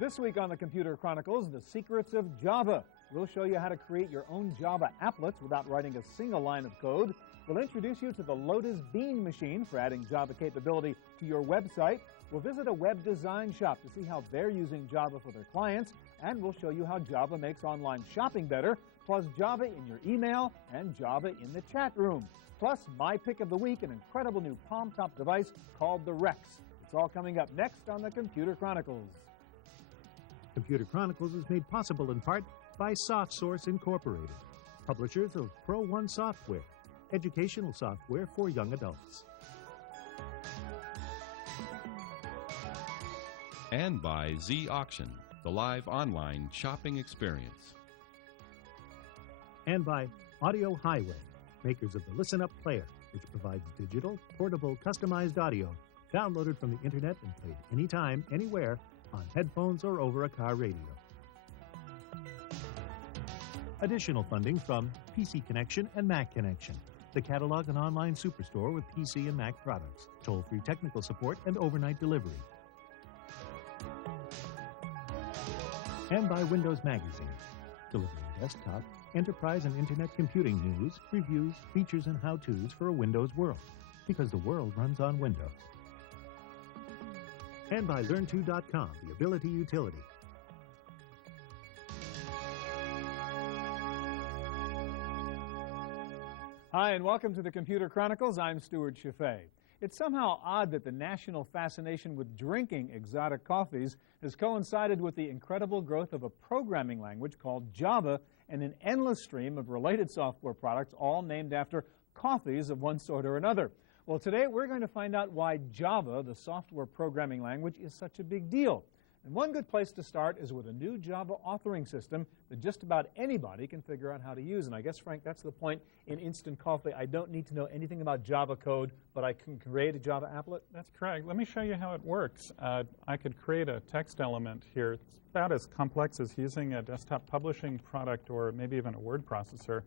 This week on the Computer Chronicles, the secrets of Java. We'll show you how to create your own Java applets without writing a single line of code. We'll introduce you to the Lotus Bean machine for adding Java capability to your website. We'll visit a web design shop to see how they're using Java for their clients. And we'll show you how Java makes online shopping better, plus Java in your email and Java in the chat room. Plus, my pick of the week, an incredible new palm-top device called the Rex. It's all coming up next on the Computer Chronicles. Computer Chronicles is made possible in part by SoftSource Incorporated, publishers of Pro One software, educational software for young adults. And by Z Auction, the live online shopping experience. And by Audio Highway, makers of the Listen Up player, which provides digital, portable, customized audio downloaded from the internet and played anytime, anywhere, on headphones or over a car radio. Additional funding from PC Connection and Mac Connection, the catalog and online superstore with PC and Mac products, toll-free technical support, and overnight delivery. And by Windows Magazine, delivering desktop, enterprise, and internet computing news, reviews, features, and how-tos for a Windows world, because the world runs on Windows. And by Learn2.com, the Ability Utility. Hi, and welcome to the Computer Chronicles. I'm Stuart Chaffee. It's somehow odd that the national fascination with drinking exotic coffees has coincided with the incredible growth of a programming language called Java and an endless stream of related software products, all named after coffees of one sort or another. Well, today we're going to find out why Java, the software programming language, is such a big deal. And one good place to start is with a new Java authoring system that just about anybody can figure out how to use. And I guess, Frank, that's the point in Instant Coffee. I don't need to know anything about Java code, but I can create a Java applet? That's correct. Let me show you how it works. I could create a text element here. It's about as complex as using a desktop publishing product or maybe even a word processor.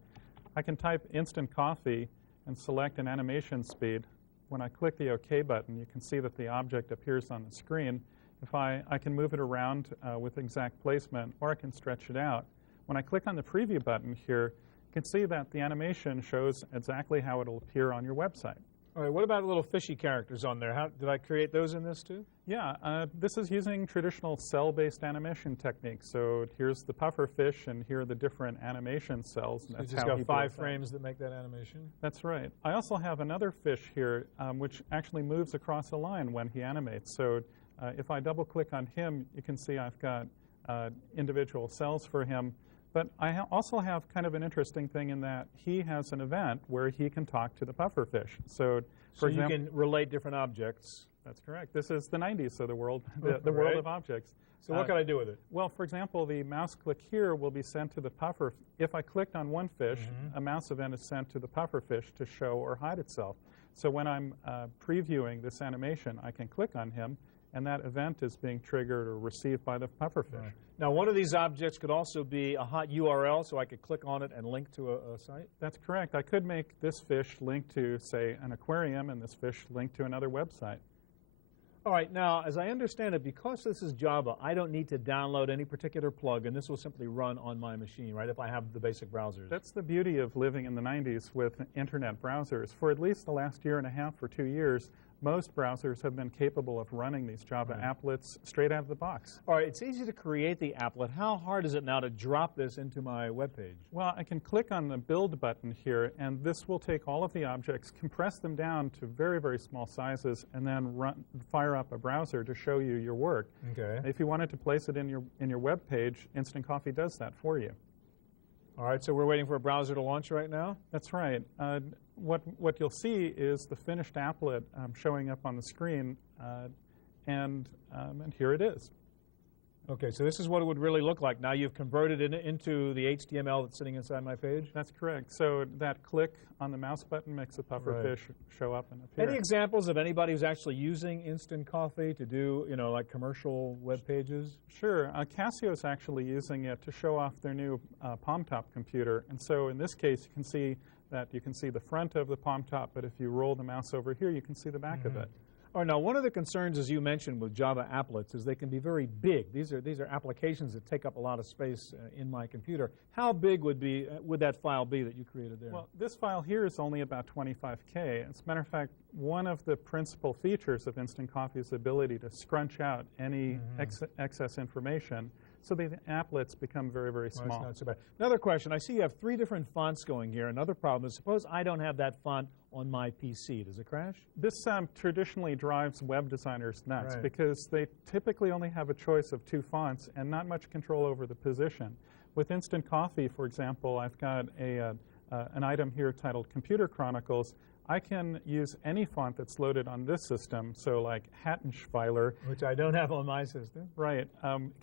I can type Instant Coffee and select an animation speed. When I click the OK button, you can see that the object appears on the screen. If I can move it around with exact placement, or I can stretch it out. When I click on the preview button here, you can see that the animation shows exactly how it will appear on your website. All right, what about little fishy characters on there? Did I create those in this too? Yeah, this is using traditional cell-based animation techniques. So here's the puffer fish, and here are the different animation cells. So you just got 5 frames that make that animation? That's right. I also have another fish here, which actually moves across a line when he animates. So if I double-click on him, you can see I've got individual cells for him. But I also have kind of an interesting thing in that he has an event where he can talk to the pufferfish. So, for example, you can relate different objects. That's correct. This is the 90s, so the world, the world of objects. So what can I do with it? Well, for example, the mouse click here will be sent to the puffer. If I clicked on one fish, a mouse event is sent to the pufferfish to show or hide itself. So when I'm previewing this animation, I can click on him, and that event is being triggered or received by the pufferfish. Right. Now, one of these objects could also be a hot URL, so I could click on it and link to a site? That's correct. I could make this fish link to, say, an aquarium, and this fish link to another website. All right. Now, as I understand it, because this is Java, I don't need to download any particular plug, and this will simply run on my machine, right, if I have the basic browsers. That's the beauty of living in the 90s with Internet browsers. For at least the last year and a half or 2 years, most browsers have been capable of running these Java applets straight out of the box. All right, it's easy to create the applet. How hard is it now to drop this into my web page? Well, I can click on the Build button here, and this will take all of the objects, compress them down to very, very small sizes, and then fire up a browser to show you your work. Okay. If you wanted to place it in your web page, Instant Coffee does that for you. All right, so we're waiting for a browser to launch right now? That's right. What you'll see is the finished applet showing up on the screen, and here it is. Okay, so this is what it would really look like. Now you've converted it into the HTML that's sitting inside my page? That's correct. So that click on the mouse button makes a pufferfish show up and appear. Any examples of anybody who's actually using Instant Coffee to do, like commercial web pages? Sure. Casio's actually using it to show off their new palm-top computer. And so in this case, you can see the front of the palm-top, but if you roll the mouse over here, you can see the back of it. All right, now one of the concerns, as you mentioned, with Java applets is they can be very big. These are applications that take up a lot of space in my computer. How big would that file be that you created there? Well, this file here is only about 25K. As a matter of fact, one of the principal features of Instant Coffee is the ability to scrunch out any excess information, so the applets become very, very small. Well, that's not so bad. Another question. I see you have 3 different fonts going here. Another problem is, suppose I don't have that font on my PC. Does it crash? This traditionally drives web designers nuts because they typically only have a choice of 2 fonts and not much control over the position. With Instant Coffee, for example, I've got an item here titled Computer Chronicles. I can use any font that's loaded on this system, so like Hattenschweiler. Which I don't have on my system. Right.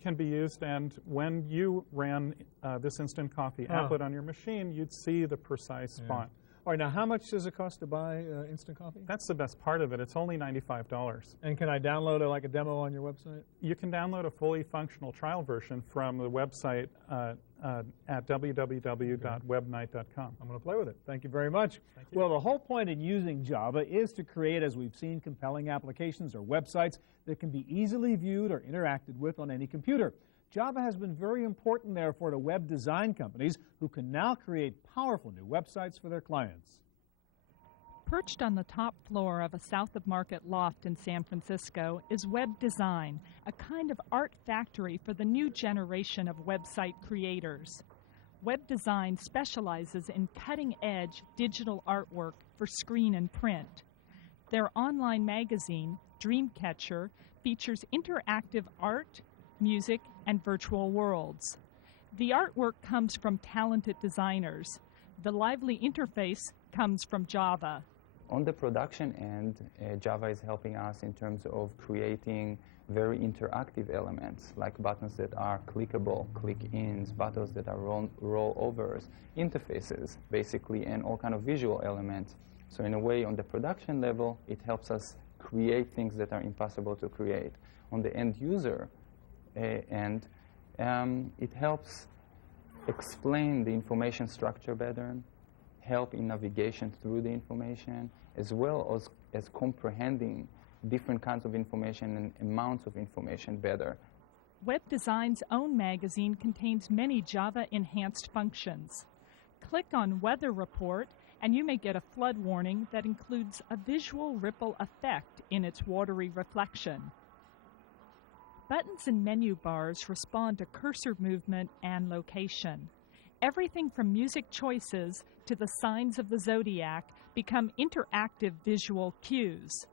Can be used, and when you ran this Instant Coffee applet on your machine, you'd see the precise font. All right, now how much does it cost to buy Instant Coffee? That's the best part of it. It's only $95. And can I download like a demo on your website? You can download a fully functional trial version from the website at www.webnight.com. I'm going to play with it. Thank you very much. Thank you. Well, the whole point in using Java is to create, as we've seen, compelling applications or websites that can be easily viewed or interacted with on any computer. Java has been very important, therefore, to web design companies who can now create powerful new websites for their clients. Perched on the top floor of a South of Market loft in San Francisco is Web Design, a kind of art factory for the new generation of website creators. Web Design specializes in cutting-edge digital artwork for screen and print. Their online magazine, Dreamcatcher, features interactive art, music, and virtual worlds. The artwork comes from talented designers. The lively interface comes from Java. On the production end, Java is helping us in terms of creating very interactive elements, like buttons that are clickable, click-ins, buttons that are rollovers, interfaces, basically, and all kind of visual elements. So in a way, on the production level, it helps us create things that are impossible to create. On the end user end, it helps explain the information structure better, help in navigation through the information, as well as comprehending different kinds of information and amounts of information better. Web Design's own magazine contains many Java-enhanced functions. Click on Weather Report, and you may get a flood warning that includes a visual ripple effect in its watery reflection. Buttons and menu bars respond to cursor movement and location. Everything from music choices to the signs of the zodiac become interactive visual cues.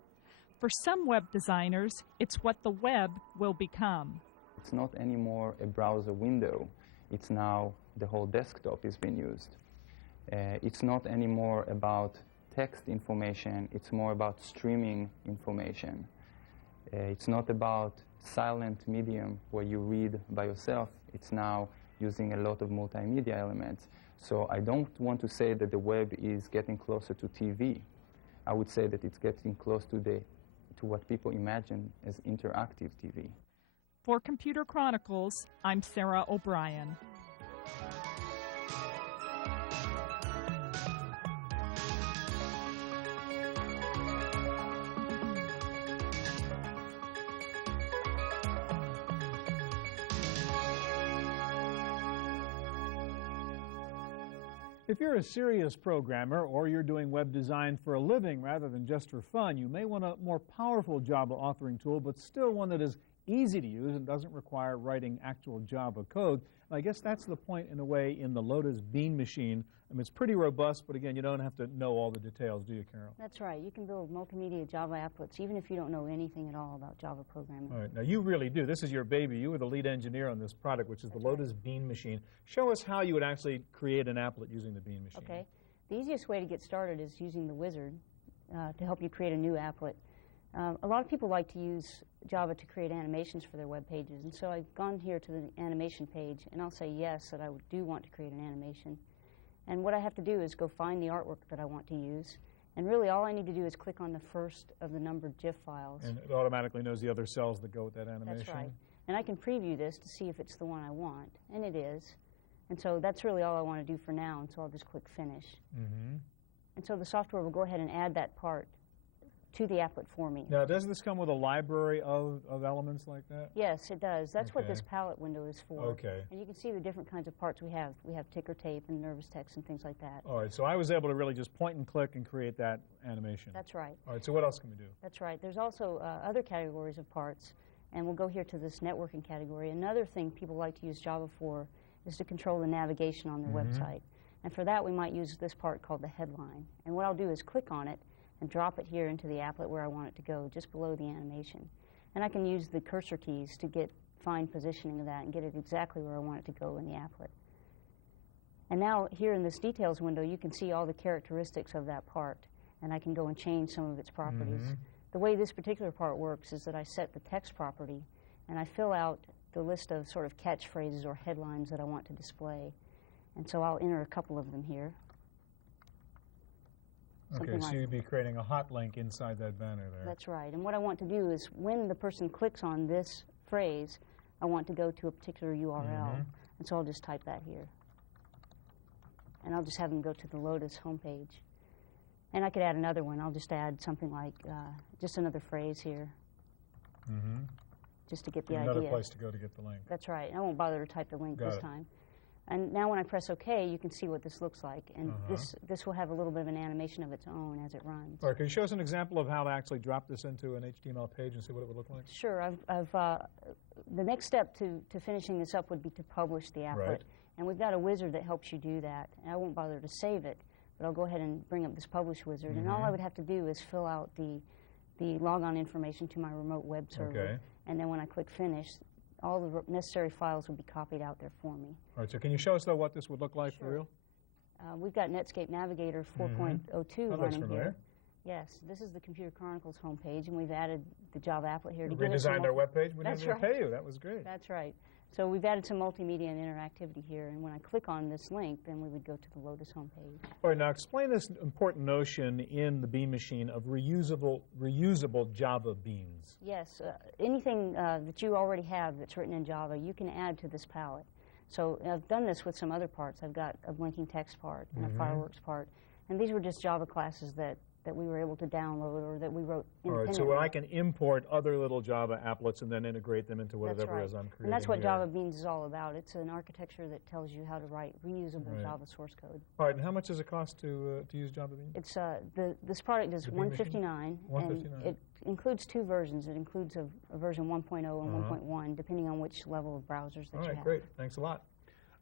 For some web designers, it's what the web will become. It's not anymore a browser window. It's now the whole desktop is being used. It's not anymore about text information. It's more about streaming information. It's not about silent medium where you read by yourself. It's now using a lot of multimedia elements. So I don't want to say that the web is getting closer to TV. I would say that it's getting close to what people imagine as interactive TV. For Computer Chronicles, I'm Sarah O'Brien. If you're a serious programmer or you're doing web design for a living rather than just for fun, you may want a more powerful Java authoring tool, but still one that is easy to use and doesn't require writing actual Java code. And I guess that's the point, in a way, in the Lotus Bean machine. I mean, it's pretty robust, but again, you don't have to know all the details, do you, Carol? That's right. You can build multimedia Java applets even if you don't know anything at all about Java programming. All right. Now, you really do. This is your baby. You were the lead engineer on this product, which is the Lotus Bean machine. Show us how you would actually create an applet using the Bean machine. Okay. The easiest way to get started is using the wizard to help you create a new applet. A lot of people like to use Java to create animations for their web pages, and so I've gone here to the animation page, and I'll say yes, that I do want to create an animation. And what I have to do is go find the artwork that I want to use, and really all I need to do is click on the first of the numbered GIF files. And it automatically knows the other cells that go with that animation. That's right. And I can preview this to see if it's the one I want, and it is. And so that's really all I want to do for now, and so I'll just click Finish. Mm-hmm. And so the software will go ahead and add that part to the applet for me. Now, does this come with a library of elements like that? Yes, it does. That's what Okay. this palette window is for. Okay. And you can see the different kinds of parts we have. We have ticker tape and nervous text and things like that. All right, so I was able to really just point and click and create that animation. That's right. All right, so what else can we do? That's right. There's also other categories of parts, and we'll go here to this networking category. Another thing people like to use Java for is to control the navigation on their website. And for that, we might use this part called the headline. And what I'll do is click on it and drop it here into the applet where I want it to go, just below the animation. And I can use the cursor keys to get fine positioning of that and get it exactly where I want it to go in the applet. And now here in this details window, you can see all the characteristics of that part, and I can go and change some of its properties. The way this particular part works is that I set the text property, and I fill out the list of sort of catchphrases or headlines that I want to display. And so I'll enter a couple of them here. Okay, so you'd be creating a hot link inside that banner there. That's right. And what I want to do is when the person clicks on this phrase, I want to go to a particular URL. And so I'll just type that here. And I'll just have them go to the Lotus homepage. And I could add another one. I'll just add something like just another phrase here. Just to get the idea. Another place to go to get the link. That's right. I won't bother to type the link Got this it. time. And now when I press OK, you can see what this looks like. And this will have a little bit of an animation of its own as it runs. All right, can you show us an example of how to actually drop this into an HTML page and see what it would look like? Sure. The next step to finishing this up would be to publish the applet. Right. And we've got a wizard that helps you do that. And I won't bother to save it, but I'll go ahead and bring up this publish wizard. And all I would have to do is fill out the logon information to my remote web server. Okay. And then when I click finish, all the necessary files will be copied out there for me. All right, so can you show us, though, what this would look like for real? We've got Netscape Navigator 4.02 That looks running familiar. here. Yes, this is the Computer Chronicles homepage, and we've added the Java applet here to You give it some redesigned our webpage? We That's didn't even pay you. That was great. That's right. So we've added some multimedia and interactivity here, and when I click on this link, then we would go to the Lotus homepage. All right, now explain this important notion in the Beam machine of reusable Java beans. Yes, anything that you already have that's written in Java, you can add to this palette. So I've done this with some other parts. I've got a blinking text part and a fireworks part, and these were just Java classes that we were able to download or that we wrote All right, independently. so I can import other little Java applets and then integrate them into whatever That's right. it is I'm creating And that's what here. Java Beans is all about. It's an architecture that tells you how to write reusable Java source code. All right, and how much does it cost to use Java Beans? It's this product is The Beam machine? $159, $159. and it includes two versions. It includes a version 1.0 and 1.1, depending on which level of browsers that All you right, have. great. Thanks a lot.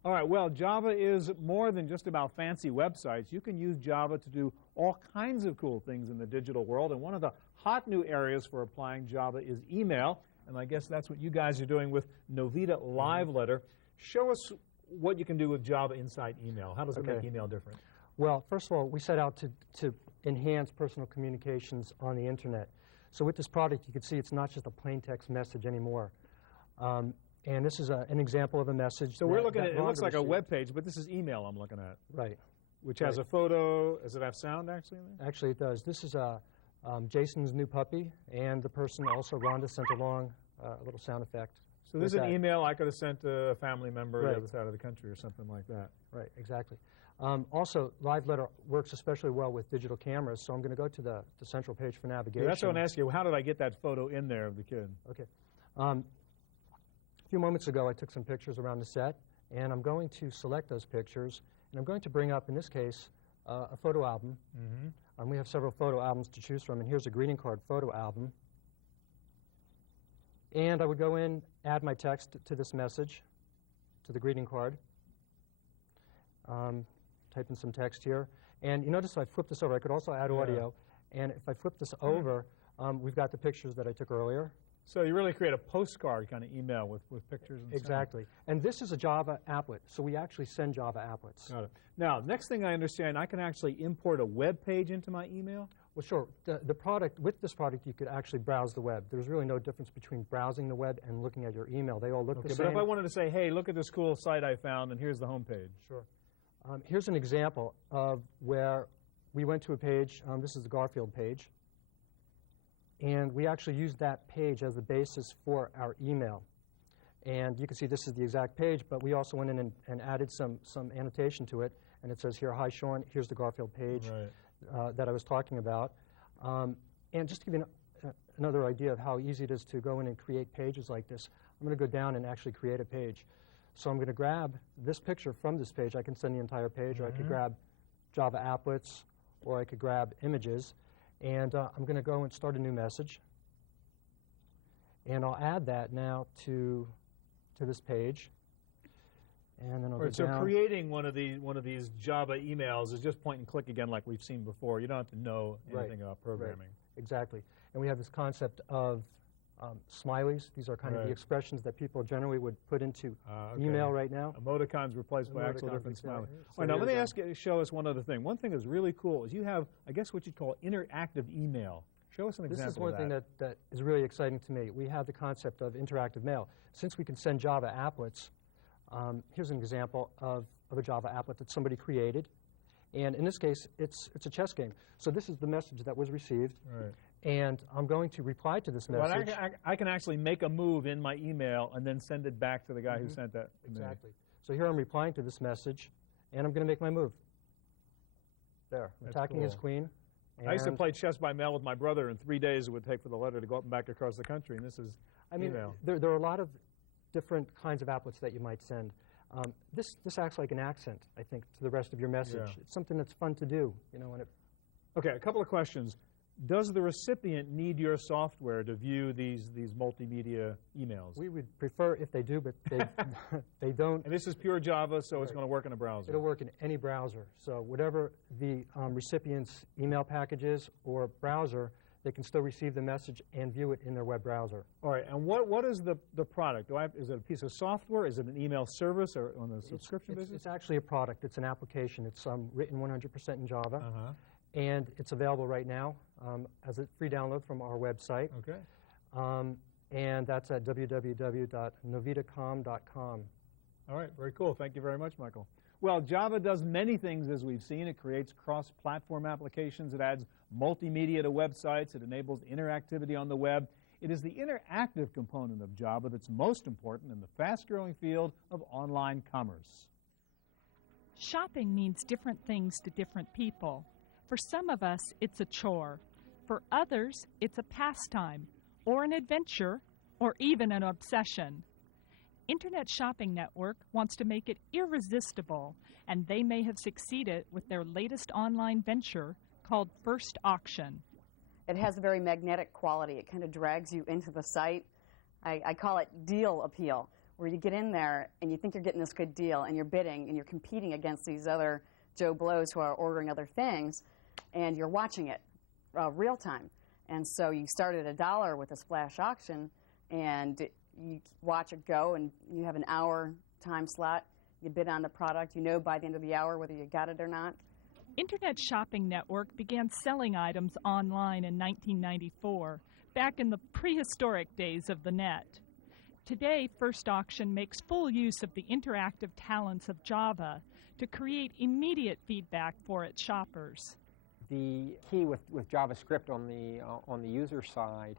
All right, well, Java is more than just about fancy websites. You can use Java to do all kinds of cool things in the digital world, and one of the hot new areas for applying Java is email, and I guess that's what you guys are doing with Novita Live Letter. Show us what you can do with Java inside email. How does it make email different? Well, first of all, we set out to enhance personal communications on the Internet. So with this product, you can see it's not just a plain text message anymore. And this is an example of a message. So we're looking at, it looks like a web page, but this is email I'm looking at. Right. Which has a photo. Does it have sound actually in there? Actually, it does. This is Jason's new puppy, and the person also, Rhonda, sent along a little sound effect. So this is an email I could have sent to a family member on the other side of the country or something like that. Right, exactly. Also, Live Letter works especially well with digital cameras, so I'm going to go to the central page for navigation. Yeah, that's what I'm asking you. How did I get that photo in there of the kid? Okay. A few moments ago, I took some pictures around the set, and I'm going to select those pictures, and I'm going to bring up, in this case, a photo album. We have several photo albums to choose from, and here's a greeting card photo album. And I would go in, add my text to this message, to the greeting card. Type in some text here. And you notice if I flip this over, I could also add audio. And if I flip this over, we've got the pictures that I took earlier. So you really create a postcard kind of email with pictures and Exactly. And this is a Java applet, so we actually send Java applets. Got it. Now, next thing I understand, I can actually import a web page into my email? Well, sure. The product, with this product, you could actually browse the web. There's really no difference between browsing the web and looking at your email. They all look the same. But if I wanted to say, hey, look at this cool site I found, and here's the home page. Sure. Here's an example of where we went to a page. This is the Garfield page. And we actually used that page as the basis for our email. And you can see this is the exact page, but we also went in and added some annotation to it. And it says here, hi, Sean, here's the Garfield page that I was talking about. And just to give you another idea of how easy it is to go in and create pages like this, I'm going to go down and actually create a page. So I'm going to grab this picture from this page. I can send the entire page, or I could grab Java applets, or I could grab images. And I'm going to go and start a new message. And I'll add that now to this page. And then I'll go So down. creating one of these Java emails is just point and click again like we've seen before. You don't have to know anything about programming. Right. Exactly. And we have this concept of smileys. These are kind of the expressions that people generally would put into email right now. Emoticons replaced by actual different smileys. So All right, now let me show us one other thing. One thing that's really cool is you have, I guess, what you'd call interactive email. Show us an example of that. This is one thing that is really exciting to me. We have the concept of interactive mail. Since we can send Java applets, here's an example of a Java applet that somebody created. And in this case, it's a chess game. So this is the message that was received. Right. And I'm going to reply to this message. Well, I can actually make a move in my email and then send it back to the guy who sent that to me. Exactly. So here I'm replying to this message, and I'm going to make my move. There. I'm attacking his queen. I used to play chess by mail with my brother. In 3 days it would take for the letter to go up and back across the country, and this is email. There are a lot of different kinds of applets that you might send. This acts like an accent, I think, to the rest of your message. Yeah. It's something that's fun to do, you know. Okay, a couple of questions. Does the recipient need your software to view these multimedia emails? We would prefer if they do, but they don't. And this is pure Java, so it's going to work in a browser. It'll work in any browser. So whatever the recipient's email package is or browser, they can still receive the message and view it in their web browser. All right, and what is the product? Is it a piece of software? Is it an email service or on a subscription basis? It's actually a product. It's an application. It's written 100% in Java. And it's available right now as a free download from our website. Okay. And that's at www.novitacom.com. All right, very cool. Thank you very much, Michael. Well, Java does many things, as we've seen. It creates cross-platform applications. It adds multimedia to websites. It enables interactivity on the web. It is the interactive component of Java that's most important in the fast-growing field of online commerce. Shopping means different things to different people. For some of us, it's a chore. For others, it's a pastime, or an adventure, or even an obsession. Internet Shopping Network wants to make it irresistible, and they may have succeeded with their latest online venture called First Auction. It has a very magnetic quality. It kind of drags you into the site. I call it deal appeal, where you get in there and you think you're getting this good deal, and you're bidding, and you're competing against these other Joe Blows who are ordering other things, and you're watching it real time. And so you start at $1 with a splash auction, and you watch it go, and you have an hour time slot. You bid on the product. You know by the end of the hour whether you got it or not. Internet Shopping Network began selling items online in 1994, back in the prehistoric days of the net. Today, First Auction makes full use of the interactive talents of Java to create immediate feedback for its shoppers. The key with JavaScript on the user side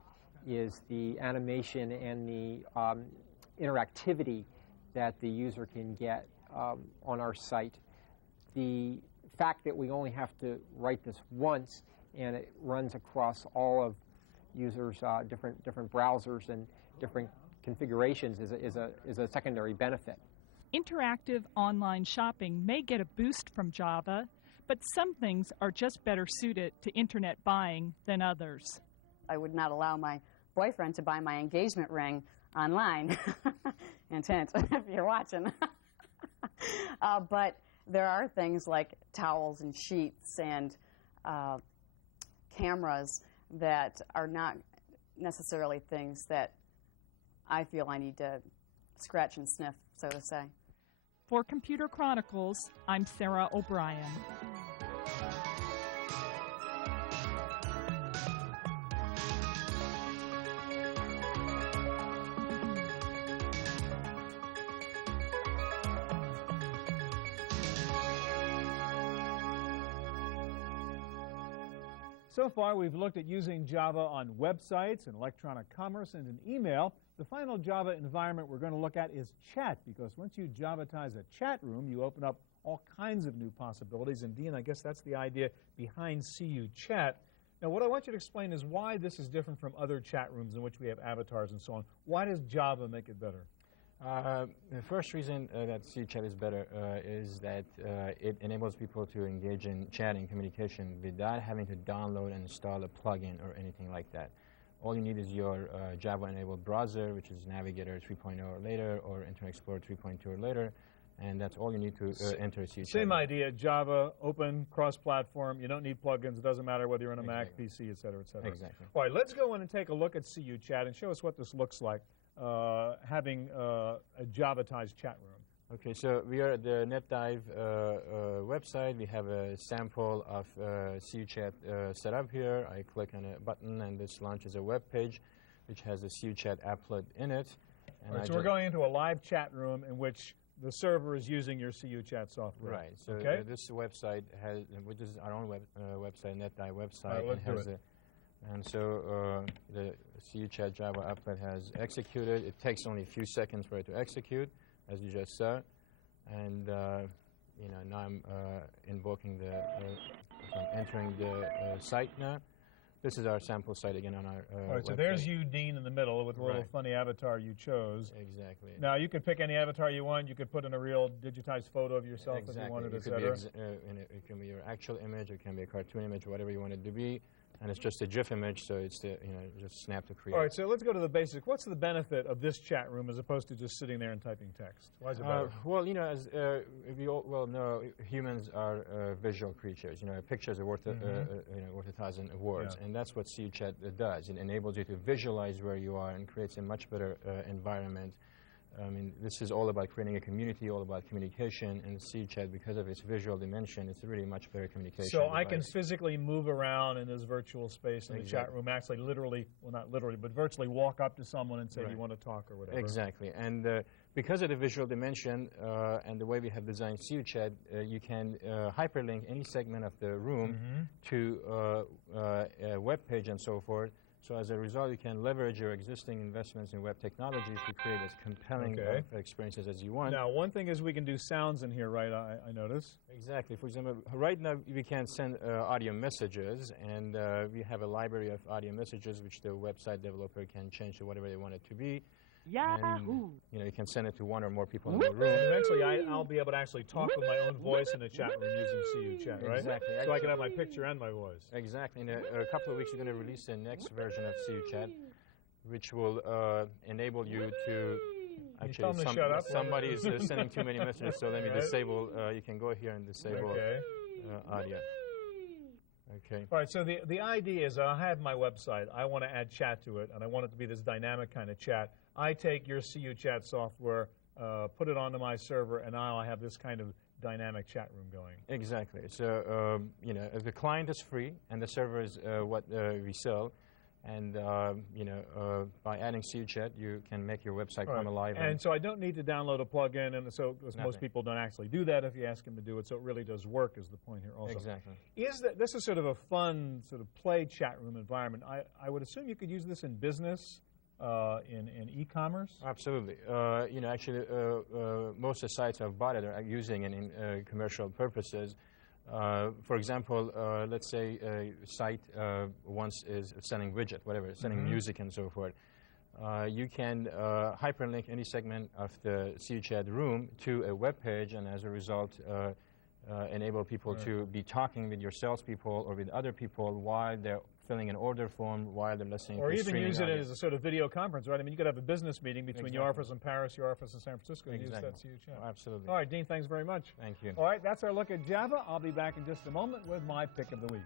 is the animation and the interactivity that the user can get on our site. The fact that we only have to write this once and it runs across all of users' different browsers and different configurations is a secondary benefit. Interactive online shopping may get a boost from Java, but some things are just better suited to internet buying than others. I would not allow my boyfriend to buy my engagement ring online. Hint, hint, if you're watching. But there are things like towels and sheets and cameras that are not necessarily things that I feel I need to scratch and sniff, so to say. For Computer Chronicles, I'm Sarah O'Brien. So far, we've looked at using Java on websites and electronic commerce and in email. The final Java environment we're going to look at is chat, because once you Javatize a chat room, you open up all kinds of new possibilities. And Dean, I guess that's the idea behind CU Chat. Now, what I want you to explain is why this is different from other chat rooms in which we have avatars and so on. Why does Java make it better? The first reason that CuChat is better is that it enables people to engage in chatting communication without having to download and install a plugin or anything like that. All you need is your Java-enabled browser, which is Navigator 3.0 or later, or Internet Explorer 3.2 or later, and that's all you need to enter CuChat. Same idea, Java, open, cross-platform. You don't need plugins. It doesn't matter whether you're on a Mac, PC, et cetera, et cetera. Exactly. All right, let's go in and take a look at CuChat and show us what this looks like, having a Javatized chat room. Okay, so we are at the NetDive website. We have a sample of CuChat set up here. I click on a button, and this launches a web page which has a CuChat applet in it. And right, so we're going into a live chat room in which the server is using your CuChat software. Right. So okay? This website has, which is our own website, NetDive website, right, let's and do it. And so the CuChat Java applet has executed. It takes only a few seconds for it to execute, as you just saw. And you know, now I'm invoking I'm entering the site now. This is our sample site again on our All right, so website. there's you, Dean, in the middle with the little Right. funny avatar you chose. Exactly. Now, you could pick any avatar you want. You could put in a real digitized photo of yourself Exactly. if you wanted, It et could be cetera. it can be your actual image, it can be a cartoon image, whatever you want it to be. And it's just a GIF image, so it's just snap to create. All right, so let's go to the basics. What's the benefit of this chat room as opposed to just sitting there and typing text? Why is it better? Well, you know, as we all well know, humans are visual creatures. You know, a picture is worth worth 1,000 words, Yeah. and that's what CuChat does. It enables you to visualize where you are and creates a much better environment. I mean, this is all about creating a community, all about communication, and CuChat, because of its visual dimension, it's really much better communication. So I can physically move around in this virtual space in the chat room, actually literally, well, not literally, but virtually walk up to someone and say, do you want to talk or whatever. Exactly. And because of the visual dimension and the way we have designed CuChat, you can hyperlink any segment of the room to a web page and so forth. So as a result, you can leverage your existing investments in web technology to create as compelling experiences as you want. Now, one thing is we can do sounds in here, right, I notice? Exactly. For example, right now we can send audio messages, and we have a library of audio messages which the website developer can change to whatever they want it to be. Yahoo! And, you know, you can send it to one or more people in the room. And eventually, I'll be able to actually talk with my own voice in the chat room using CuChat, right? Exactly. So I can have my picture and my voice. Exactly. In a couple of weeks, we're going to release the next version of CuChat, which will enable you to actually. Shut up. Somebody is sending too many messages, so let me disable. You can go here and disable audio. Okay. All right, so the idea is I have my website. I want to add chat to it, and I want it to be this dynamic kind of chat. I take your CuChat software, put it onto my server, and now I have this kind of dynamic chat room going. Exactly. So, you know, the client is free, and the server is what we sell. And, you know, by adding CuChat, you can make your website come alive. And so I don't need to download a plugin, and so most people don't actually do that if you ask them to do it, so it really does work is the point here also. Exactly. This is sort of a fun sort of play chat room environment. I would assume you could use this in business, in e-commerce? Absolutely. You know, actually, most of the sites I've bought it are using it in commercial purposes. For example, let's say a site once is selling widget, whatever, selling music and so forth. You can hyperlink any segment of the CuChat room to a web page, and as a result, enable people to be talking with your salespeople or with other people while they're filling an order form, while they're listening or to even use it audio. as a sort of video conference, right? I mean, you could have a business meeting between your office in Paris, your office in San Francisco, and use that CuChat. Absolutely. All right, Dean, thanks very much. Thank you. All right, that's our look at Java. I'll be back in just a moment with my pick of the week.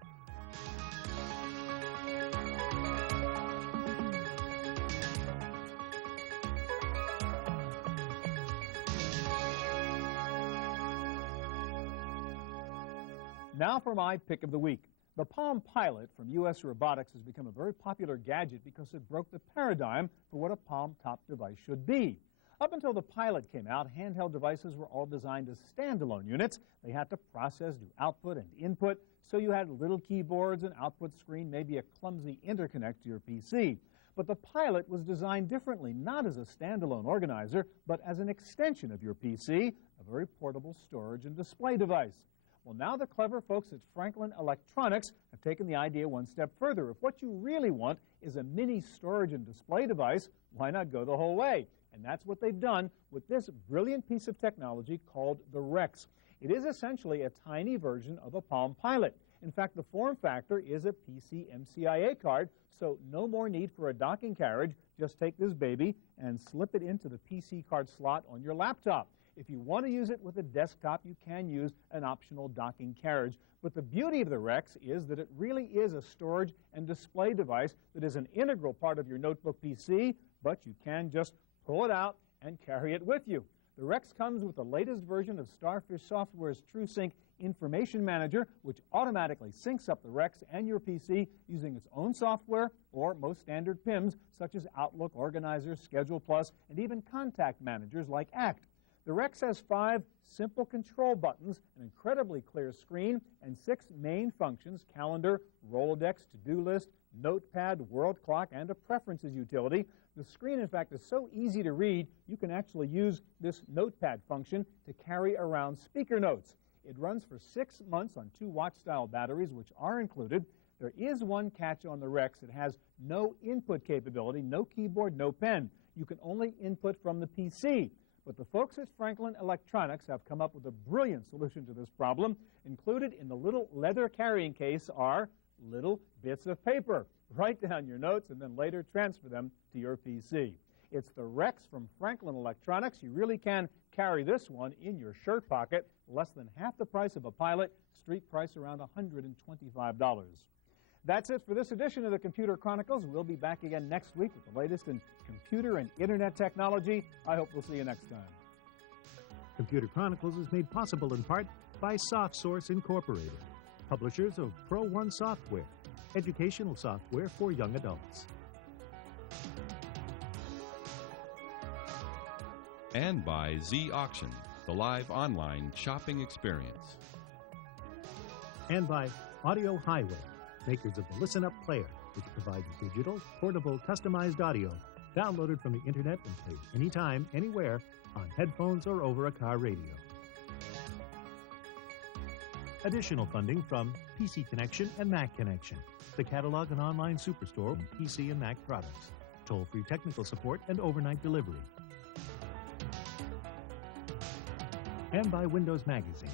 Now for my pick of the week. The Palm Pilot from U.S. Robotics has become a very popular gadget because it broke the paradigm for what a palm-top device should be. Up until the Pilot came out, handheld devices were all designed as standalone units. They had to process, do output and input, so you had little keyboards, an output screen, maybe a clumsy interconnect to your PC. But the Pilot was designed differently, not as a standalone organizer, but as an extension of your PC, a very portable storage and display device. Well, now the clever folks at Franklin Electronics have taken the idea one step further. If what you really want is a mini storage and display device, why not go the whole way? And that's what they've done with this brilliant piece of technology called the Rex. It is essentially a tiny version of a Palm Pilot. In fact, the form factor is a PC MCIA card, so no more need for a docking carriage. Just take this baby and slip it into the PC card slot on your laptop. If you want to use it with a desktop, you can use an optional docking carriage. But the beauty of the Rex is that it really is a storage and display device that is an integral part of your notebook PC, but you can just pull it out and carry it with you. The Rex comes with the latest version of Starfish Software's TrueSync Information Manager, which automatically syncs up the Rex and your PC using its own software or most standard PIMs such as Outlook, Organizer, Schedule Plus, and even contact managers like ACT. The Rex has 5 simple control buttons, an incredibly clear screen, and 6 main functions: calendar, Rolodex, to-do list, notepad, world clock, and a preferences utility. The screen, in fact, is so easy to read, you can actually use this notepad function to carry around speaker notes. It runs for 6 months on 2 watch-style batteries, which are included. There is one catch on the Rex. It has no input capability, no keyboard, no pen. You can only input from the PC. But the folks at Franklin Electronics have come up with a brilliant solution to this problem. Included in the little leather carrying case are little bits of paper. Write down your notes and then later transfer them to your PC. It's the Rex from Franklin Electronics. You really can carry this one in your shirt pocket, less than half the price of a Pilot, street price around $125. That's it for this edition of the Computer Chronicles. We'll be back again next week with the latest in computer and internet technology. I hope we'll see you next time. Computer Chronicles is made possible in part by SoftSource Incorporated, publishers of Pro One Software, educational software for young adults. And by Z Auction, the live online shopping experience. And by Audio Highway, makers of the Listen Up Player, which provides digital, portable, customized audio downloaded from the internet and played anytime, anywhere, on headphones or over a car radio. Additional funding from PC Connection and Mac Connection, the catalog and online superstore of PC and Mac products, toll-free technical support and overnight delivery. And by Windows Magazine,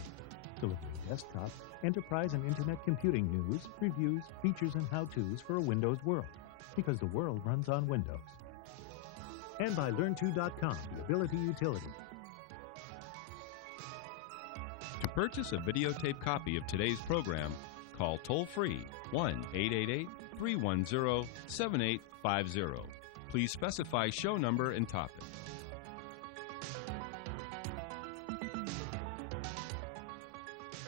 delivering desktop, enterprise and internet computing news, reviews, features, and how-tos for a Windows world, because the world runs on Windows. And by Learn2.com, the Ability Utility. To purchase a videotape copy of today's program, call toll-free 1-888-310-7850. Please specify show number and topic.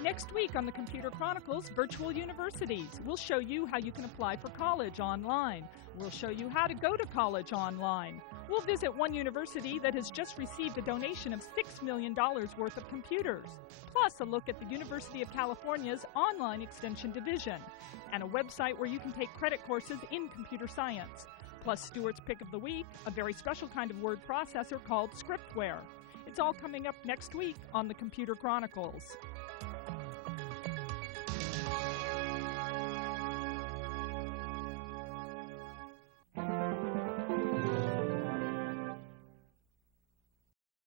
Next week on the Computer Chronicles Virtual Universities, we'll show you how you can apply for college online. We'll show you how to go to college online. We'll visit one university that has just received a donation of $6 million worth of computers, plus a look at the University of California's online extension division, and a website where you can take credit courses in computer science, plus Stewart's Pick of the Week, a very special kind of word processor called Scriptware. It's all coming up next week on the Computer Chronicles.